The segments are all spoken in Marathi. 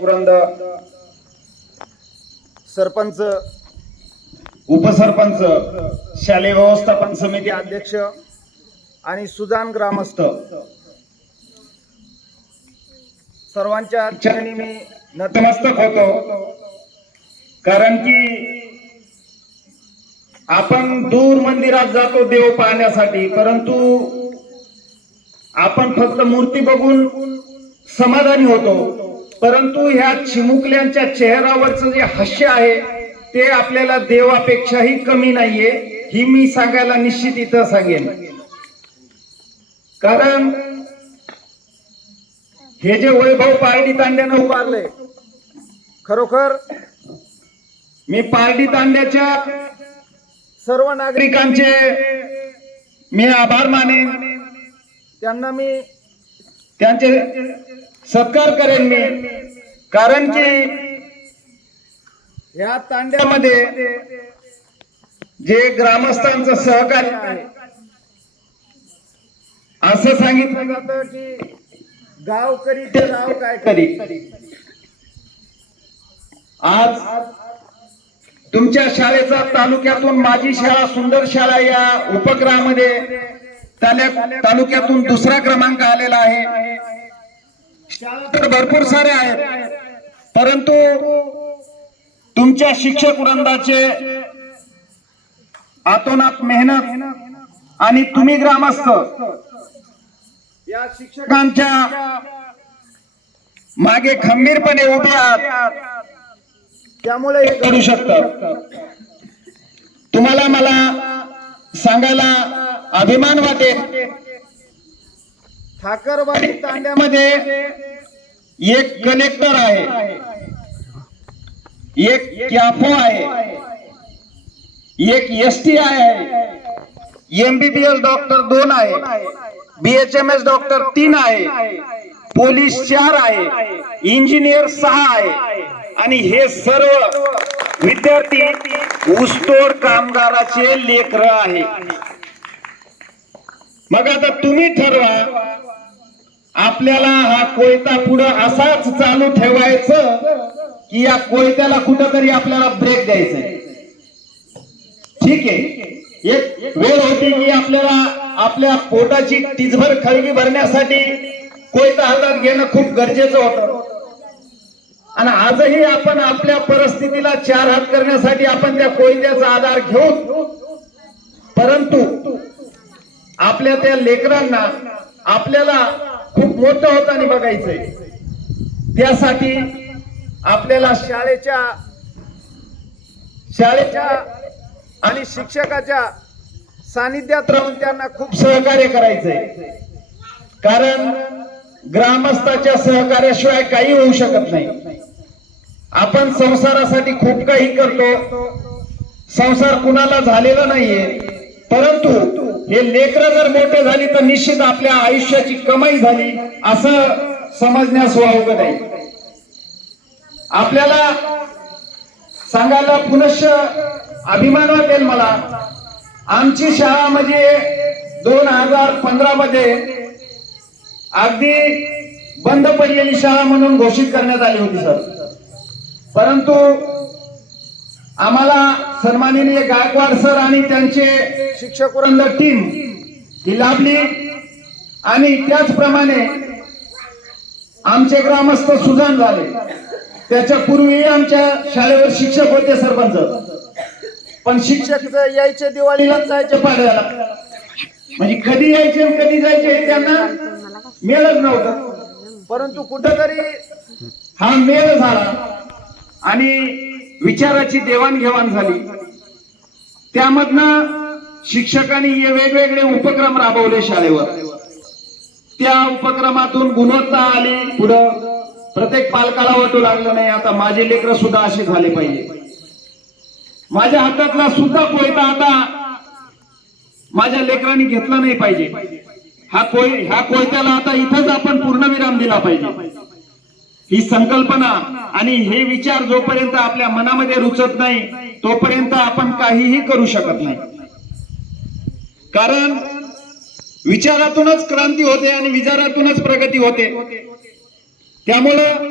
पुरंद सरपंच उपसरपंच शालेय व्यवस्थापन समिती अध्यक्ष आणि सुजान ग्रामस्थ. सर्वांच्या चरणी मी नतमस्तक होतो. कारण की आपण दूर मंदिरात जातो देव पाहण्यासाठी परंतु आपण फक्त मूर्ती बघून समाधानी होतो. परंतु ह्या चिमुकल्यांच्या चेहऱ्यावरचं जे हास्य आहे ते आपल्याला देवापेक्षाही कमी नाहीये ही मी सांगायला निश्चित इथं सांगेन. कारण हे जे वैभव पारडी तांड्यानं उभारले खरोखर मी पारडी तांड्याच्या सर्व नागरिकांचे मी आभार मानेन. त्यांना मी त्यांचे सत्कार करेन मी. कारण की या तांड्यामध्ये जे ग्रामस्थांचं सहकार्य आहे असं सांगितलं जातं की गाव करी ते गाव काय करी. आज तुमच्या शाळेचा तालुक्यातून माझी शाळा सुंदर शाळा या उपक्रमामध्ये तालुक्यातून दुसरा क्रमांक आलेला आहे. शाळा तर भरपूर साऱ्या आहेत. परंतु तुमच्या शिक्षक वृंदाचे आतोनात मेहनत आणि तुम्ही ग्रामस्थ या शिक्षकांच्या मागे खंबीरपणे उभे आहात त्यामुळे हे करू शकतं. तुम्हाला मला सांगायला अभिमान वाटेल. ठाकरवाडी तांड्यामध्ये एक कलेक्टर आहे. एक कॅफो आहे. एक एस टी आहे. एमबीबीएस डॉक्टर दोन आहे. बीएचएमएस डॉक्टर तीन आहे. पोलीस चार आहे. इंजिनियर सहा आहे. आणि हे सर्व विद्यार्थी ऊसतोड कामगाराचे लेकर आहे मग आता तुम्ही ठरवा आपल्याला हा कोयता पुढं असाच चालू ठेवायचं की या कोयत्याला कुठंतरी आपल्याला ब्रेक द्यायचा ठीक आहे. एक वेळ होती की आपल्याला आपल्या पोटाची टिचभर खळगी भरण्यासाठी कोयता हातात घेणं खूप गरजेचं होतं. आणि आजही आपण आपल्या परिस्थितीला चार हात करण्यासाठी आपण त्या कोयत्याचा आधार घेऊन परंतु आपल्या त्या लेकरांना आपल्याला खूप मोठं होताना बघायचंय. त्यासाठी आपल्याला शाळेच्या शाळेच्या आणि शिक्षकाच्या सानिध्यात राहून त्यांना खूप सहकार्य करायचंय. कारण ग्रामस्थाच्या सहकार्याशिवाय काही होऊ शकत नाही. आपण संसारासाठी खूप काही करतो. संसार कुणाला झालेला नाहीये. परंतु हे लेकरं जर मोठे झाली तर निश्चित आपल्या आयुष्याची कमाई झाली असं समजण्यास वावगत नाही आपल्याला सांगायला पुनश्च अभिमान वाटेल मला. आमची शाळा म्हणजे दोन हजार पंधरा मध्ये अगदी बंद पडलेली शाळा म्हणून घोषित करण्यात आली होती सर. परंतु आम्हाला सन्माननीय गायकवाड सर आणि त्यांचे शिक्षक वृंद टीम ही लाभली. आणि त्याचप्रमाणे आमचे ग्रामस्थ सुजान झाले. त्याच्या पूर्वी आमच्या शाळेवर शिक्षक होते सरपंच. पण शिक्षक यायचे दिवाळीला जायचे पाडव्याला. म्हणजे कधी यायचे कधी जायचे त्यांना मेळच नव्हतं. परंतु कुठंतरी हा मेळ झाला. आणि विचाराची देवाणघेवाण झाली. त्यामधनं शिक्षकांनी हे वेगवेगळे उपक्रम राबवले शाळेवर. त्या उपक्रमातून गुणवत्ता आली पुढं. प्रत्येक पालकाला वाटू लागलं नाही आता माझे लेकर सुद्धा असे झाले पाहिजे. माझ्या हातातला सुद्धा कोयता आता माझ्या लेकरांनी घेतला नाही पाहिजे. हा कोय ह्या कोयत्याला आता इथंच आपण पूर्णविराम दिला पाहिजे. ही संकल्पना आणि हे विचार जोपर्यंत आपल्या मनामध्ये रुचत नाही तोपर्यंत आपण काहीही करू शकत नाही. कारण विचारातूनच क्रांती होते आणि विचारातूनच प्रगती होते. त्यामुळं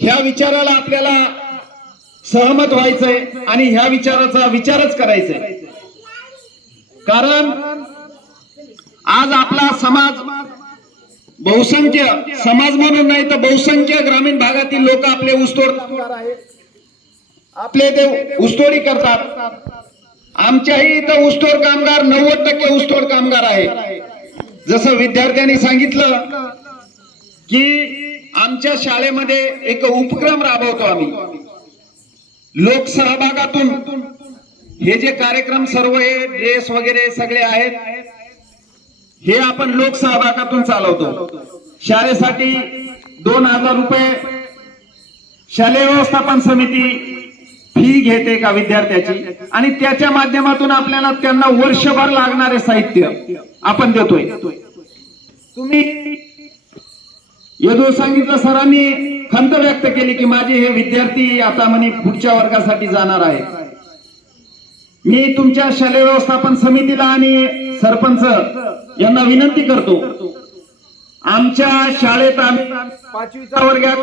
ह्या विचाराला आपल्याला सहमत व्हायचंय आणि ह्या विचाराचा विचारच करायचंय. कारण आज आपला समाज बहुसंख्य समाज म्हणून नाही तर बहुसंख्य ग्रामीण भागातील लोक आपले ऊसतोड कामगार आहेत. आपले ते ऊसतोडी करतात आमच्याही इथं ऊसतोड कामगार नव्वद टक्के ऊसतोड कामगार आहे जसं विद्यार्थ्यांनी सांगितलं की आमच्या शाळेमध्ये एक उपक्रम राबवतो आम्ही लोकसहभागातून हे जे कार्यक्रम सर्व हे ड्रेस वगैरे सगळे आहेत हे आपण लोकसहभागातून चालवतो. शाळेसाठी दोन हजार रुपये शालेय व्यवस्थापन समिती फी घेते का विद्यार्थ्याची? आणि त्याच्या माध्यमातून आपल्याला त्यांना वर्षभर लागणारे साहित्य आपण देतोय. तुम्ही यदू सांगितलं सरांनी खंत व्यक्त केली की माझे हे विद्यार्थी आता म्हणे पुढच्या वर्गासाठी जाणार आहे मी तुमच्या शालेय व्यवस्थापन समितीला आणि सरपंच यांना विनंती करतो. आमच्या शाळेत आम्ही पाचवीच्या वर्गात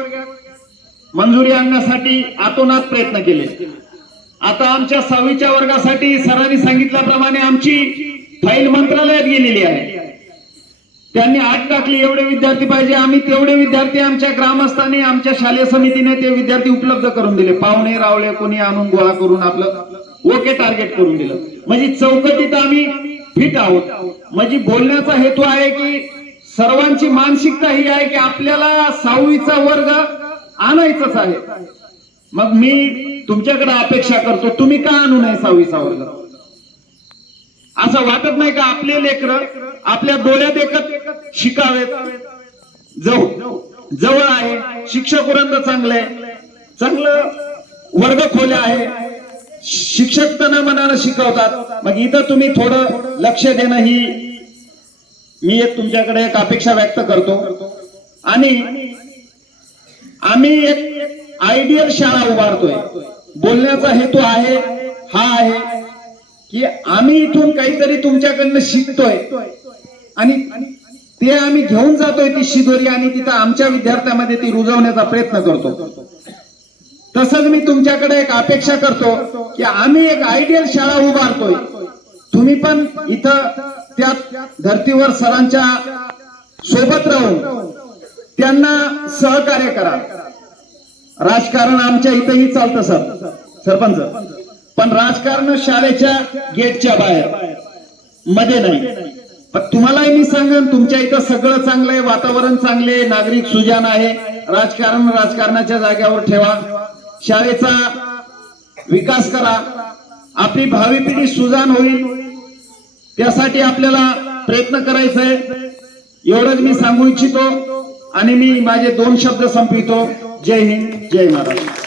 मंजुरी आणण्यासाठी आतोनात प्रयत्न केले. आता आमच्या सहावीच्या वर्गासाठी सरांनी सांगितल्याप्रमाणे आमची फाईल मंत्रालयात गेलेली आहे. त्यांनी आठ टाकली एवढे विद्यार्थी पाहिजे आम्ही तेवढे विद्यार्थी आमच्या ग्रामस्थांनी आमच्या शालेय समितीने ते विद्यार्थी उपलब्ध करून दिले. पाहुणे रावळे कोणी आणून गोळा करून आपलं ओके टार्गेट करून दिलं. म्हणजे चौकटीत आम्ही फिट आहोत. म्हणजे बोलण्याचा हेतू आहे की सर्वांची मानसिकता ही आहे की आपल्याला सहावीचा वर्ग आणायचाच आहे. मग मी तुमच्याकडे अपेक्षा करतो तुम्ही का आणू नये सहावीचा वर्ग? असं वाटत नाही का आपले लेकर आपल्या डोळ्यात एकत शिकावेत? जाऊ जवळ आहे शिक्षक वृंद चांगले चांगलं वर्ग खोल्या आहे. शिक्षक त्यांना मनानं शिकवतात. मग इथं तुम्ही थोडं लक्ष देणं ही मी एक तुमच्याकडे एक अपेक्षा व्यक्त करतो. आणि आम्ही एक आयडियल शाळा उभारतोय. बोलण्याचा हेतू आहे हा आहे की आम्ही इथून काहीतरी तुमच्याकडनं शिकतोय. आणि ते आम्ही घेऊन जातोय ती शिदोरी आणि तिथं आमच्या विद्यार्थ्यामध्ये ती रुजवण्याचा प्रयत्न करतो. तसंच मी तुमच्याकडे एक अपेक्षा करतो की आम्ही एक आयडियल शाळा उभारतोय. तुम्ही पण इथं त्या धर्तीवर सरांच्या सोबत राहून त्यांना सहकार्य करा. राजकारण आमच्या इथंही चालतं सर. सरपंच पण राजकारण शाळेच्या गेटच्या बाहेर मध्ये नाही. पण तुम्हालाही मी सांगेन तुमच्या इथं सगळं चांगलं आहे वातावरण चांगले नागरिक सुजान आहे. राजकारण राजकारणाच्या जाग्यावर ठेवा. शाळेचा विकास करा. आपली भावी पिढी सुजान होईल. त्यासाठी आपल्याला प्रयत्न करायचा आहे एवढंच मी सांगू इच्छितो आणि मी माझे दोन शब्द संपवितो. जय हिंद जय महाराष्ट्र.